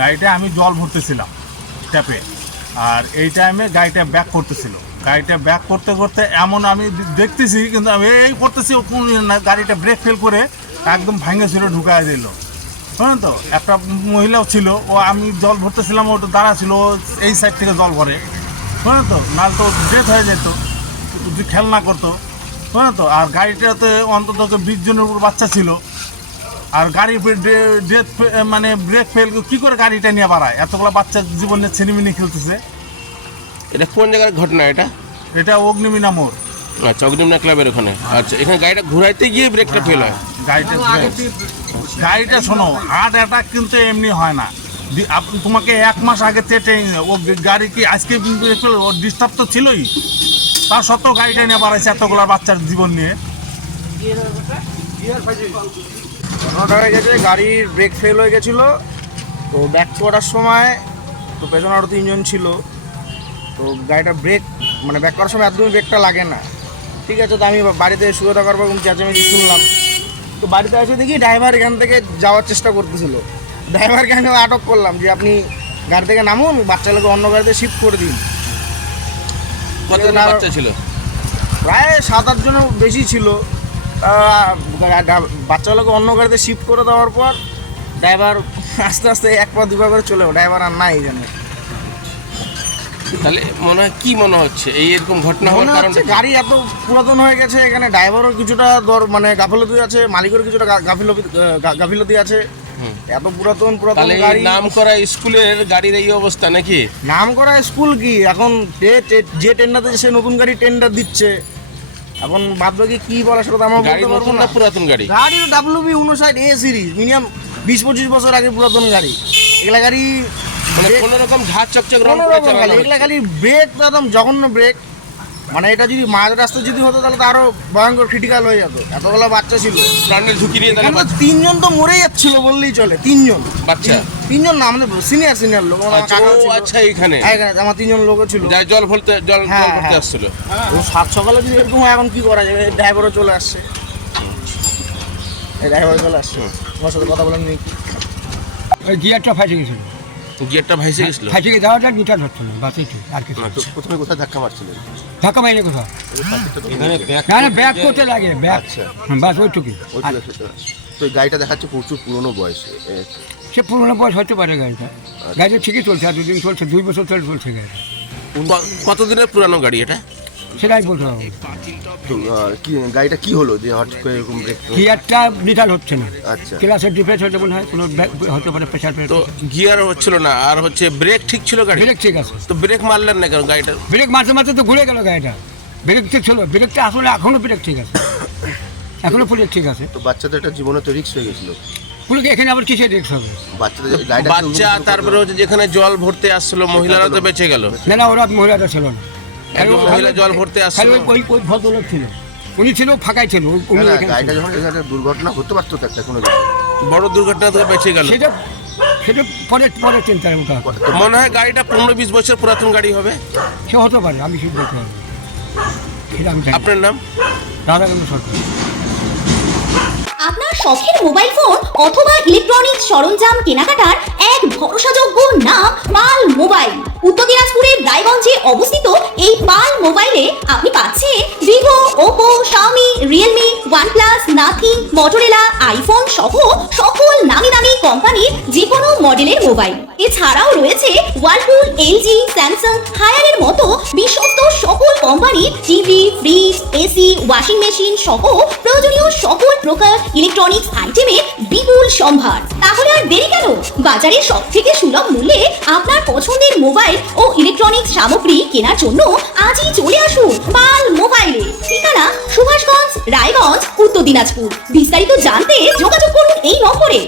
গাড়িটা আমি জল ভরতেছিলাম ট্যাপে। আর এই টাইমে গাড়িটা ব্যাক করতেছিল। গাড়িটা ব্যাক করতে করতে এমন আমি দেখতেছি, কিন্তু আমি এই করতেছি, ও কোন গাড়িটা ব্রেক ফেল করে একদম ছিল, ঢুকায় দিল। হ্যাঁ তো? একটা মহিলাও ছিল, ও আমি জল ভরতেছিলাম, ও তো দাঁড়া ছিল এই সাইড থেকে জল ভরে। হ্যাঁ তো? নাহলে তো ডেথ হয়ে যেত খেলনা করতো। হ্যাঁ তো? আর গাড়িটাতে অন্তত বিশ জনের উপর বাচ্চা ছিল। আর গাড়ি ডেথ মানে ব্রেক ফেল কি করে গাড়িটা নিয়ে বাড়ায়? এতগুলো বাচ্চা জীবনে ছিনিমিনি খেলতেছে। এটা কোন জায়গার ঘটনা এটা? এটা অগ্নিমিনা মোড়। আচ্ছা অগ্নিমনা ক্লাবের ওখানে। আচ্ছা এখানে গাড়িটা ঘুরাইতে গিয়ে ব্রেকটা ফেল হয়? গাড়িটা গাড়িটা শোনো হার্ট অ্যাটাক কিন্তু এমনি হয় না। তোমাকে এক মাস আগে চেটে ও গাড়ি কি আজকে ও ডিস্টার্ব তো ছিলই? তার সত্ত্বেও গাড়িটা নিয়ে বাড়াইছে এতগুলো বাচ্চার জীবন নিয়ে। ঘটনাটা হয়ে গেছে গাড়ির ব্রেক ফেল হয়ে গেছিল। তো ব্যাক করার সময় তো পেছনে আরও তিনজন ছিল। তো গাড়িটা ব্রেক মানে ব্যাক করার সময় একদমই ব্রেকটা লাগে না। ঠিক আছে তো আমি বাড়িতে শুয়ে থাকার পর চেঁচামেচি শুনলাম। তো বাড়িতে এসে দেখি ড্রাইভার এখান থেকে যাওয়ার চেষ্টা করতেছিল। ড্রাইভারকে আমি আটক করলাম যে আপনি গাড়ি থেকে নামুন বাচ্চাগুলোকে অন্য গাড়িতে শিফট করে দিন। বাচ্চা ছিল? প্রায় সাত আট জনের বেশি ছিল। বাচ্চাগুলোকে অন্য গাড়িতে শিফট করে দেওয়ার পর ড্রাইভার আস্তে আস্তে এক পা দুবার করে চলে ড্রাইভার আর নাই এখানে। তাহলে মনে হয় কি মনে হচ্ছে? এই এরকম ঘটনা হওয়ার কারণ হচ্ছে গাড়ি এত পুরাতন হয়ে গেছে এখানে ড্রাইভারও কিছুটা দর মানে গাফিলতি আছে মালিকেরও কিছুটা গাফিলতি গাফিলতি আছে। এত পুরাতন পুরাতন গাড়ি নাম করা স্কুলের গাড়ির এই অবস্থা নাকি? নাম করা স্কুল কি? এখন যে- যে টেন্ডারতে সে নতুন গাড়ি টেন্ডার দিচ্ছে এখন বাদ বাকি কি বলা সেটা আমরা গাড়ি নতুন না পুরাতন গাড়ি? গাড়ি ডাব্লিউ বি উনষাট এ সিরিজ মিনিমাম বিশ পঁচিশ বছর আগে পুরাতন গাড়ি। এগুলা গাড়ি মানে কোন রকম ঝাঁজ চকচক রং গাড়ি এগুলা গাড়ি ব্রেক তো একদম জঘন্য ব্রেক মানে এটা যদি মাঝ রাস্তা যদি হতো তাহলে তো আরও ভয়ঙ্কর ক্রিটিক্যাল হয়ে যেত। এতগুলো বাচ্চা ছিল। প্রাণের ঝুঁকি নিয়ে তিনজন তো মরে যাচ্ছিল বললেই চলে তিনজন। বাচ্চা? তিন- তিনজন না আমাদের সিনিয়র সিনিয়র লোক। আমার আচ্ছা। আচ্ছা এইখানে। হ্যাঁ, এখানে আমার তিনজন লোকও ছিল। যাই জল ভরতে জল হ্যাঁ, জল ভরতে হ্যাঁ। আসছিল। সাত সকালে যদি এরকম হয় এখন কি করা যাবে? ড্রাইভারও চলে আসছে। এই ড্রাইভারও চলে আসছে। তোমার সাথে কথা বলেন ওই গিয়ারটা ফাটে গেছিল। গিয়ারটা ভাইসে গেছিল? ফাটে গিয়ে যাওয়াটা মিটার হচ্ছে না বাস এইটু আর কিছু। প্রথমে কোথায় ধাক্কা মারছিলেন? ধাক্কা মাইলে কোথাও না ব্যাগ করতে লাগে। ব্যাগ আচ্ছা। বাস ওইটুকুই। ওই আর তো এই গাড়িটা দেখাচ্ছে প্রচুর পুরনো বয়স। এ, সে পুরোনো বয়স হতে পারে গাড়িটা। গাড়িটা ঠিকই চলছে আর দুদিন চলছে দুই বছর ধরে চলছে গাড়িটা। ক- কতদিনের পুরানো গাড়ি এটা? সেটাই বলতে হবে। তো আহ, কি গাড়িটা কি হলো যে হঠাৎ করে এরকম ব্রেক গিয়ারটা মিটার হচ্ছে না। আচ্ছা। ক্লাসের ডিফারেন্স হতে মনে হয় কোনো ব্যাগ হতে পারে প্রেশার তো গিয়ার হচ্ছিল না আর হচ্ছে ব্রেক ঠিক ছিল গাড়ি? ব্রেক ঠিক আছে। তো ব্রেক মারলেন না কেন গাড়িটা? ব্রেক মারতে মারতে তো ঘুরে গেল গাড়িটা। ব্রেক ঠিক ছিল ব্রেকটা আসলে এখনও ব্রেক ঠিক আছে। এখনও ব্রেক ঠিক আছে। তো বাচ্চাদের একটা জীবনে তো রিক্স হয়ে গেছিল। পুরো এখানে আবার কিসে রিক্স হবে? বাচ্চাদের বাচ্চা তারপরে হচ্ছে যেখানে জল ভরতে আসছিল মহিলারা তো বেঁচে গেল। না না ওরা মহিলাটা ছিল না। মহিলা জল ভরতে আসছিল। ওই- ওই ভদ্রলোক ছিল। উনি ছিল ফাঁকাই ছিল উনি না, না, গাড়িটা যখন এখানে দুর্ঘটনা হতে পারতো তো একটা কোনো বড় দুর্ঘটনা থেকে বেঁচে গেল। সেটা সেটা পরে পরে চিন্তার মনে হয় গাড়িটা পনেরো বিশ বছর পুরাতন গাড়ি হবে? সে হতে পারে আমি আপনার নাম? রাধাকান্ত সরকার। আপনার শখের মোবাইল ফোন অথবা ইলেকট্রনিক্স সরঞ্জাম কেনাকাটার এক ভরসাযোগ্য নাম পাল মোবাইল উত্তর দিনাজপুরের রায়গঞ্জে অবস্থিত এই পাল মোবাইলে আপনি পাচ্ছেন Vivo, Oppo, Xiaomi, Realme, OnePlus, Nothing, Motorola, iPhone সহ সকল নামি দামি কোম্পানির যে কোনো মডেলের মোবাইল। এছাড়াও রয়েছে ওয়ালপুল, এলজি, স্যামসাং, হায়ারের মতো বিশ্বস্ত সকল কোম্পানির TV, fridge, AC, washing machine সহ প্রয়োজনীয় সকল প্রকার ইলেকট্রনিক্স আইটেমের বিপুল সম্ভার। তাহলে আর দেরি কেন? বাজারে সব থেকে সুলভ মূল্যে আপনার পছন্দের মোবাইল ও ইলেকট্রনিক্স সামগ্রী কেনার জন্য আজই চলে আসুন পাল মোবাইলে। ঠিকানা সুভাষগঞ্জ, রায়গঞ্জ, উত্তর দিনাজপুর। বিস্তারিত জানতে যোগাযোগ করুন এই নম্বরে।